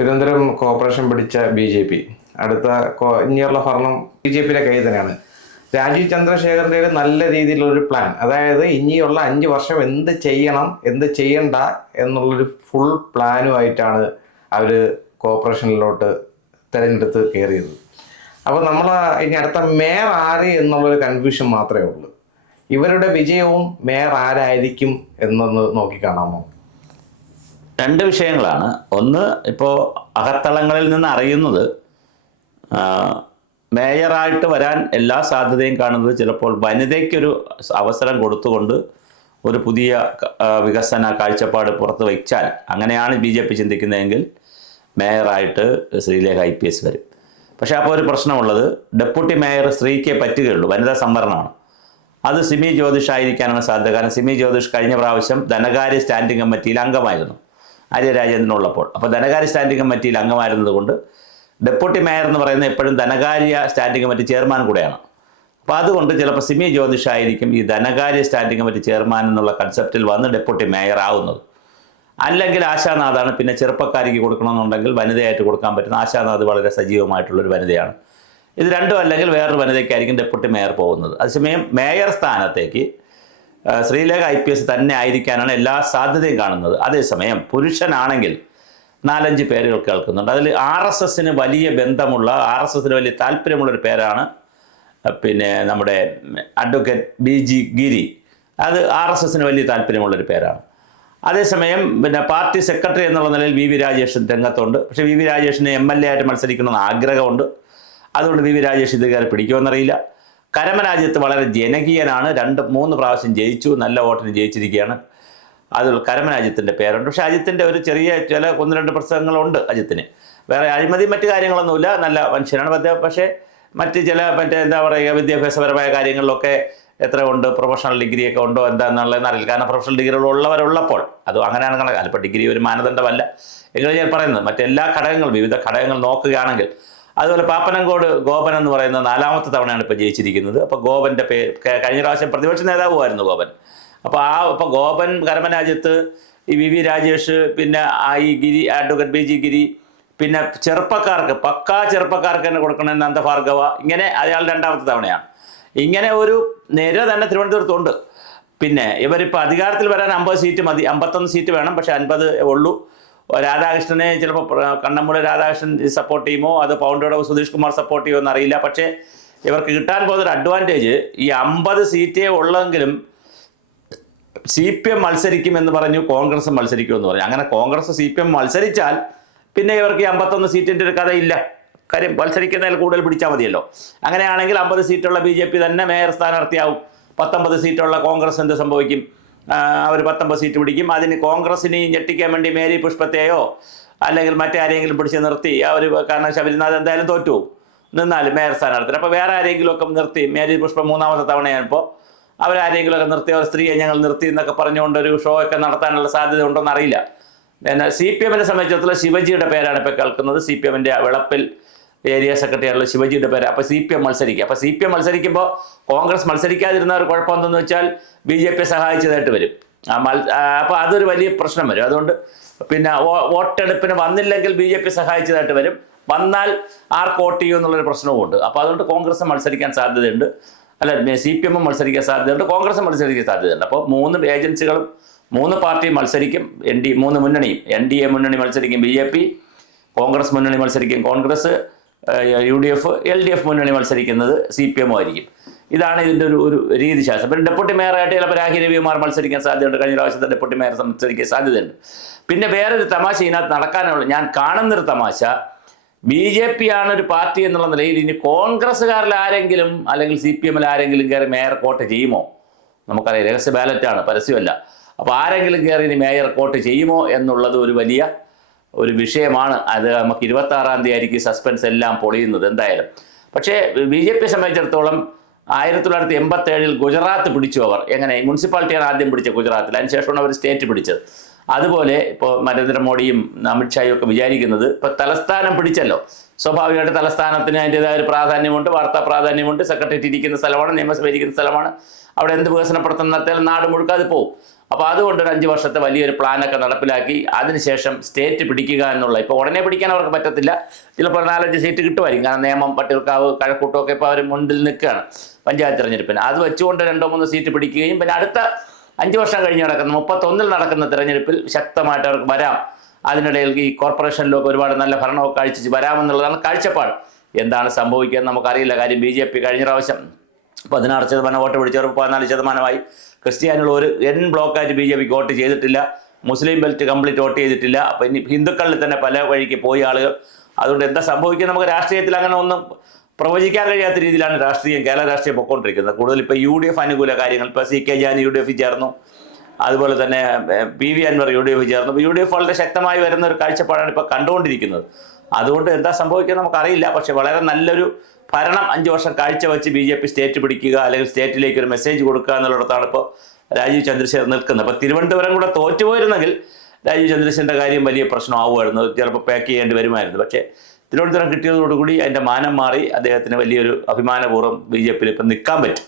Thiruvananthapuram corporation പിടിച്ച BJP അടുത്ത ഇനിയുള്ള ഭരണം BJPയുടെ കയ്യിൽ തന്നെയാണ്. രാജീവ് ചന്ദ്രശേഖറിൻ്റെ ഒരു നല്ല രീതിയിലുള്ളൊരു പ്ലാൻ, അതായത് ഇനിയുള്ള 5 വർഷം എന്ത് ചെയ്യണം എന്ത് ചെയ്യണ്ട എന്നുള്ളൊരു ഫുൾ പ്ലാനുമായിട്ടാണ് അവർ കോർപ്പറേഷനിലോട്ട് തിരഞ്ഞെടുത്ത് കയറിയത്. അപ്പോൾ നമ്മൾ ഇനി അടുത്ത മേയർ ആര് എന്നുള്ളൊരു കൺഫ്യൂഷൻ മാത്രമേ ഉള്ളൂ. ഇവരുടെ വിജയവും മേയർ ആരായിരിക്കും എന്നൊന്ന് നോക്കിക്കാണാമോ? രണ്ട് വിഷയങ്ങളാണ്. ഒന്ന്, ഇപ്പോൾ അകത്തളങ്ങളിൽ നിന്ന് അറിയുന്നത് മേയറായിട്ട് വരാൻ എല്ലാ സാധ്യതയും കാണുന്നത് ചിലപ്പോൾ വനിതയ്ക്കൊരു അവസരം കൊടുത്തുകൊണ്ട് ഒരു പുതിയ വികസന കാഴ്ചപ്പാട് പുറത്ത് വയ്ച്ചാൽ, അങ്ങനെയാണ് BJP ചിന്തിക്കുന്നതെങ്കിൽ മേയറായിട്ട് ശ്രീലേഖ IPS വരും. പക്ഷേ അപ്പോൾ ഒരു പ്രശ്നമുള്ളത്, ഡെപ്യൂട്ടി മേയർ സ്ത്രീക്കേ പറ്റുകയുള്ളൂ, വനിതാ സംവരണമാണ്. അത് സിമി ജ്യോതിഷ് ആയിരിക്കാനാണ് സാധ്യത. കാരണം സിമി ജ്യോതിഷ് കഴിഞ്ഞ പ്രാവശ്യം ധനകാര്യ സ്റ്റാൻഡിംഗ് കമ്മിറ്റിയിൽ അംഗമായിരുന്നു ആര്യ രാജേന്ദ്രനുള്ളപ്പോൾ. അപ്പോൾ ധനകാര്യ സ്റ്റാൻഡിംഗ് കമ്മിറ്റിയിൽ അംഗമായിരുന്നത് കൊണ്ട് ഡെപ്യൂട്ടി മേയർ എന്ന് പറയുന്നത് എപ്പോഴും ധനകാര്യ സ്റ്റാൻഡിംഗ് കമ്മിറ്റി ചെയർമാൻ കൂടെയാണ്. അപ്പോൾ അതുകൊണ്ട് ചിലപ്പോൾ സിമി ജ്യോതിഷ് ആയിരിക്കും ഈ ധനകാര്യ സ്റ്റാൻഡിംഗ് കമ്മിറ്റി ചെയർമാൻ എന്നുള്ള കൺസെപ്റ്റിൽ വന്ന് ഡെപ്യൂട്ടി മേയർ ആവുന്നത്. അല്ലെങ്കിൽ ആശാനാഥാണ്. പിന്നെ ചെറുപ്പക്കാരിക്ക് കൊടുക്കണമെന്നുണ്ടെങ്കിൽ വനിതയായിട്ട് കൊടുക്കാൻ പറ്റുന്ന ആശാനാഥ് വളരെ സജീവമായിട്ടുള്ളൊരു വനിതയാണ്. ഇത് രണ്ടും അല്ലെങ്കിൽ വേറൊരു വനിതയ്ക്കായിരിക്കും ഡെപ്യൂട്ടി മേയർ പോകുന്നത്. അതേസമയം മേയർ സ്ഥാനത്തേക്ക് ശ്രീലേഖ IPS തന്നെ ആയിരിക്കാനാണ് എല്ലാ സാധ്യതയും കാണുന്നത്. അതേസമയം പുരുഷനാണെങ്കിൽ 4-5 പേരുകൾ കേൾക്കുന്നുണ്ട്. അതിൽ RSSന് വലിയ ബന്ധമുള്ള, RSSന് വലിയ താല്പര്യമുള്ളൊരു പേരാണ് പിന്നെ നമ്മുടെ അഡ്വക്കേറ്റ് BG ഗിരി. അത് RSSന് വലിയ താല്പര്യമുള്ളൊരു പേരാണ്. അതേസമയം പിന്നെ പാർട്ടി സെക്രട്ടറി എന്നുള്ള നിലയിൽ VV രാജേഷ് രംഗത്തുണ്ട്. പക്ഷേ VV രാജേഷിന് MLA ആയിട്ട് മത്സരിക്കണമെന്ന് ആഗ്രഹമുണ്ട്. അതുകൊണ്ട് VV രാജേഷ് ഇത് കയറി പിടിക്കുമെന്നറിയില്ല. കരമരാജ്യത്ത് വളരെ ജനകീയനാണ്, 2-3 പ്രാവശ്യം ജയിച്ചു, നല്ല വോട്ടിന് ജയിച്ചിരിക്കുകയാണ്. അതിൽ കരമരാജ്യത്തിൻ്റെ പേരുണ്ട്. പക്ഷേ അജിത്തിൻ്റെ ഒരു ചെറിയ ചില 1-2 പ്രശ്നങ്ങളുണ്ട് അജിത്തിന്. വേറെ അഴിമതി മറ്റു കാര്യങ്ങളൊന്നുമില്ല, നല്ല മനുഷ്യനാണ്. പക്ഷേ മറ്റ് ചില എന്താ പറയുക, വിദ്യാഭ്യാസപരമായ കാര്യങ്ങളിലൊക്കെ എത്ര ഉണ്ട്, പ്രൊഫഷണൽ ഡിഗ്രിയൊക്കെ ഉണ്ടോ എന്താണെന്നുള്ളതെന്ന് അറിയില്ല. കാരണം പ്രൊഫഷണൽ ഡിഗ്രികളുള്ളവരുള്ളപ്പോൾ അത് അങ്ങനെയാണ് കണക്ക്. അതിപ്പോൾ ഡിഗ്രി ഒരു മാനദണ്ഡമല്ല എങ്കിലും ഞാൻ പറയുന്നത് മറ്റെല്ലാ ഘടകങ്ങളും, വിവിധ ഘടകങ്ങൾ നോക്കുകയാണെങ്കിൽ. അതുപോലെ പാപ്പനംകോട് ഗോപൻ എന്ന് പറയുന്ന 4ാമത്തെ തവണയാണ് ഇപ്പോൾ ജയിച്ചിരിക്കുന്നത്. അപ്പോൾ ഗോപൻ്റെ കഴിഞ്ഞ പ്രാവശ്യം പ്രതിപക്ഷ നേതാവുമായിരുന്നു ഗോപൻ. അപ്പോൾ ഗോപൻ കരമരാജ്യത്ത് ഈ VV രാജേഷ്, പിന്നെ ഈ ഗിരി, അഡ്വക്കേറ്റ് BG ഗിരി, പിന്നെ ചെറുപ്പക്കാർക്ക്, പക്കാ ചെറുപ്പക്കാർക്ക് തന്നെ കൊടുക്കണമെന്ന് നന്ദഭാർഗവ, ഇങ്ങനെ അയാൾ 2ാമത്തെ തവണയാണ്. ഇങ്ങനെ ഒരു നിര തന്നെ തിരുവനന്തപുരത്തുണ്ട്. പിന്നെ ഇവരിപ്പോൾ അധികാരത്തിൽ വരാൻ 50 സീറ്റ് മതി, 51 സീറ്റ് വേണം. പക്ഷേ 50 ഉള്ളൂ. രാധാകൃഷ്ണനെ ചിലപ്പോൾ കണ്ണമ്പുഴ രാധാകൃഷ്ണൻ സപ്പോർട്ട് ചെയ്യുമോ, അത് പൗണ്ടോടവ് സുധീഷ് കുമാർ സപ്പോർട്ട് ചെയ്യുമോ എന്നറിയില്ല. പക്ഷേ ഇവർക്ക് കിട്ടാൻ പോകുന്നൊരു അഡ്വാൻറ്റേജ്, ഈ 50 സീറ്റേ ഉള്ളെങ്കിലും CPM മത്സരിക്കുമെന്ന് പറഞ്ഞു, കോൺഗ്രസ് മത്സരിക്കുമെന്ന് പറഞ്ഞു. അങ്ങനെ കോൺഗ്രസ് CPM മത്സരിച്ചാൽ പിന്നെ ഇവർക്ക് ഈ 51 സീറ്റിൻ്റെ ഒരു കഥയില്ല. കാര്യം മത്സരിക്കുന്നതിൽ കൂടുതൽ പിടിച്ചാൽ മതിയല്ലോ. അങ്ങനെയാണെങ്കിൽ 50 സീറ്റുള്ള BJP തന്നെ മേയർ സ്ഥാനാർത്ഥിയാവും. 19 സീറ്റുള്ള കോൺഗ്രസ് എന്ത് സംഭവിക്കും? അവർ 19 സീറ്റ് പിടിക്കും. അതിന് കോൺഗ്രസിനെ ഞെട്ടിക്കാൻ വേണ്ടി മേരി പുഷ്പത്തെയോ അല്ലെങ്കിൽ മറ്റാരെങ്കിലും പിടിച്ച് നിർത്തി കാരണം ശബരിനാഥ് എന്തായാലും തോറ്റു നിന്നാലും മേയർ സ്ഥാനാർത്ഥി. അപ്പോൾ വേറെ ആരെങ്കിലുമൊക്കെ നിർത്തി, മേരി പുഷ്പം 3ാമത്തെ തവണയാണിപ്പോൾ, അവരാരെങ്കിലുമൊക്കെ നിർത്തി, അവർ സ്ത്രീയെ ഞങ്ങൾ നിർത്തി എന്നൊക്കെ പറഞ്ഞുകൊണ്ടൊരു ഷോ ഒക്കെ നടത്താനുള്ള സാധ്യത ഉണ്ടോയെന്ന് അറിയില്ല. പിന്നെ CPMനെ സംബന്ധിച്ചിടത്തോളം ശിവജിയുടെ പേരാണ് ഇപ്പോൾ കേൾക്കുന്നത്. CPMൻ്റെ വിളപ്പിൽ ഏരിയ സെക്രട്ടറിയുള്ള ശിവജിയുടെ പേര്. അപ്പോൾ CPM മത്സരിക്കുക. അപ്പോൾ CPM മത്സരിക്കുമ്പോൾ കോൺഗ്രസ് മത്സരിക്കാതിരുന്ന ഒരു കുഴപ്പമെന്തെന്ന് വെച്ചാൽ BJP സഹായിച്ചതായിട്ട് വരും. അപ്പോൾ അതൊരു വലിയ പ്രശ്നം വരും. അതുകൊണ്ട് പിന്നെ വോട്ടെടുപ്പിന് വന്നില്ലെങ്കിൽ BJP സഹായിച്ചതായിട്ട് വരും, വന്നാൽ ആർക്ക് വോട്ട് ചെയ്യും എന്നുള്ളൊരു പ്രശ്നവുമുണ്ട്. അപ്പോൾ അതുകൊണ്ട് കോൺഗ്രസ് മത്സരിക്കാൻ സാധ്യതയുണ്ട്, അല്ല CPM മത്സരിക്കാൻ സാധ്യതയുണ്ട്, കോൺഗ്രസ് മത്സരിക്കാൻ സാധ്യതയുണ്ട്. അപ്പോൾ 3 ഏജൻസികളും 3 പാർട്ടിയും മത്സരിക്കും. 3 മുന്നണിയും, NDA മുന്നണി മത്സരിക്കും BJP, കോൺഗ്രസ് മുന്നണി മത്സരിക്കും കോൺഗ്രസ്, UDF, LDF മുന്നണി മത്സരിക്കുന്നത് CPM ആയിരിക്കും. ഇതാണ് ഇതിൻ്റെ ഒരു രീതിശാസ്ത്രം. പിന്നെ ഡെപ്യൂട്ടി മേയറായിട്ട് ചിലപ്പോൾ രാഹി രവികുമാർ മത്സരിക്കാൻ സാധ്യതയുണ്ട്. കഴിഞ്ഞ പ്രാവശ്യത്തെ ഡെപ്യൂട്ടി മേയർ മത്സരിക്കാൻ സാധ്യതയുണ്ട്. പിന്നെ വേറൊരു തമാശ ഇതിനകത്ത് നടക്കാനുള്ള ഞാൻ കാണുന്നൊരു തമാശ, BJP ആണ് ഒരു പാർട്ടി എന്നുള്ള നിലയിൽ ഇനി കോൺഗ്രസ്സുകാരിൽ ആരെങ്കിലും അല്ലെങ്കിൽ CPMൽ ആരെങ്കിലും കയറി മേയർ കോട്ട് ചെയ്യുമോ? നമുക്കറിയാം, രഹസ്യ ബാലറ്റാണ്, പരസ്യമല്ല. അപ്പോൾ ആരെങ്കിലും കയറി ഇനി മേയർ കോട്ട് ചെയ്യുമോ എന്നുള്ളത് ഒരു വലിയ ഒരു വിഷയമാണ്. അത് നമുക്ക് 26-ാം തീയതി ആയിരിക്കും സസ്പെൻസ് എല്ലാം പൊളിയുന്നത് എന്തായാലും. പക്ഷേ BJP സംബന്ധിച്ചിടത്തോളം 1987 ഗുജറാത്ത് പിടിച്ചു അവർ. എങ്ങനെ? മുനിസിപ്പാലിറ്റിയാണ് ആദ്യം പിടിച്ചത് ഗുജറാത്തിൽ, അതിനുശേഷമാണ് അവർ സ്റ്റേറ്റ് പിടിച്ചത്. അതുപോലെ ഇപ്പോൾ നരേന്ദ്രമോദിയും അമിത്ഷായും ഒക്കെ വിചാരിക്കുന്നത്, ഇപ്പോൾ തലസ്ഥാനം പിടിച്ചല്ലോ, സ്വാഭാവികമായിട്ട് തലസ്ഥാനത്തിന് അതിൻ്റെതായ ഒരു പ്രാധാന്യമുണ്ട്, വാർത്താ പ്രാധാന്യമുണ്ട്. സെക്രട്ടേറിയറ്റ് ഇരിക്കുന്ന സ്ഥലമാണ്, നിയമസഭ ഇരിക്കുന്ന സ്ഥലമാണ്. അവിടെ എന്ത് വികസന പ്രവർത്തനം നടത്തിയാലും നാട് മുഴുക്കാതെ പോകും. അപ്പോൾ അതുകൊണ്ട് ഒരു 5 വർഷത്തെ വലിയൊരു പ്ലാനൊക്കെ നടപ്പിലാക്കി അതിനുശേഷം സ്റ്റേറ്റ് പിടിക്കുക എന്നുള്ള, ഇപ്പോൾ ഉടനെ പിടിക്കാൻ അവർക്ക് പറ്റത്തില്ല, ചിലപ്പോൾ 4-5 സീറ്റ് കിട്ടുമായിരിക്കും. കാരണം നേമം, പട്ടികൾക്കാവ്, കഴക്കൂട്ടമൊക്കെ ഇപ്പോൾ അവർ മുന്നിൽ നിൽക്കുകയാണ് പഞ്ചായത്ത് തെരഞ്ഞെടുപ്പിന്. അത് വെച്ചുകൊണ്ട് 2-3 സീറ്റ് പിടിക്കുകയും പിന്നെ അടുത്ത 5 വർഷം കഴിഞ്ഞ് നടക്കുന്ന 31-ൽ നടക്കുന്ന തെരഞ്ഞെടുപ്പിൽ ശക്തമായിട്ട് അവർക്ക് വരാം. അതിനിടയിൽ ഈ കോർപ്പറേഷനിലൊക്കെ ഒരുപാട് നല്ല ഭരണമൊക്കെ കാഴ്ചച്ച് വരാമെന്നുള്ളതാണ് കാഴ്ചപ്പാട്. എന്താണ് സംഭവിക്കുക നമുക്കറിയില്ല. കാര്യം BJP കഴിഞ്ഞ പ്രാവശ്യം 16% വോട്ട് പിടിച്ചവർ 14%. ക്രിസ്ത്യാനികൾ ഒരു ബ്ലോക്കായിട്ട് BJPക്ക് വോട്ട് ചെയ്തിട്ടില്ല. മുസ്ലിം ബെൽറ്റ് കംപ്ലീറ്റ് വോട്ട് ചെയ്തിട്ടില്ല. അപ്പോൾ ഇനി ഹിന്ദുക്കളിൽ തന്നെ പല വഴിക്ക് പോയി ആളുകൾ. അതുകൊണ്ട് എന്താ സംഭവിക്കുക നമുക്ക് രാഷ്ട്രീയത്തിൽ അങ്ങനെ ഒന്നും പ്രവചിക്കാൻ കഴിയാത്ത രീതിയിലാണ് കേരള രാഷ്ട്രീയം പൊയ്ക്കൊണ്ടിരിക്കുന്നത്. കൂടുതൽ ഇപ്പോൾ UDF അനുകൂല കാര്യങ്ങൾ, ഇപ്പോൾ CK ജാനി UDF ചേർന്നു, അതുപോലെ തന്നെ PV അൻവർ UDF ചേർന്നു. ഇപ്പോൾ UDF വളരെ ശക്തമായി വരുന്ന ഒരു കാഴ്ചപ്പാടാണ് ഇപ്പോൾ കണ്ടുകൊണ്ടിരിക്കുന്നത്. അതുകൊണ്ട് എന്താ സംഭവിക്കുക നമുക്കറിയില്ല. പക്ഷേ വളരെ നല്ലൊരു ഭരണം 5 വർഷം കാഴ്ചവെച്ച് BJP സ്റ്റേറ്റ് പിടിക്കുക, അല്ലെങ്കിൽ സ്റ്റേറ്റിലേക്ക് ഒരു മെസ്സേജ് കൊടുക്കുക എന്നുള്ളിടത്താണ് ഇപ്പോൾ രാജീവ് ചന്ദ്രശേഖർ നിൽക്കുന്നത്. അപ്പോൾ തിരുവനന്തപുരം കൂടെ തോറ്റുപോയിരുന്നെങ്കിൽ രാജീവ് ചന്ദ്രശേഖറിൻ്റെ കാര്യം വലിയ പ്രശ്നമാവുമായിരുന്നു, ചിലപ്പോൾ പാക്ക് ചെയ്യേണ്ടി വരുമായിരുന്നു. പക്ഷേ തിരുവനന്തപുരം കിട്ടിയതോടുകൂടി അതിൻ്റെ മാനം മാറി അദ്ദേഹത്തിന് വലിയൊരു അഭിമാനപൂർവ്വം BJPയിൽ ഇപ്പം നിൽക്കാൻ പറ്റും.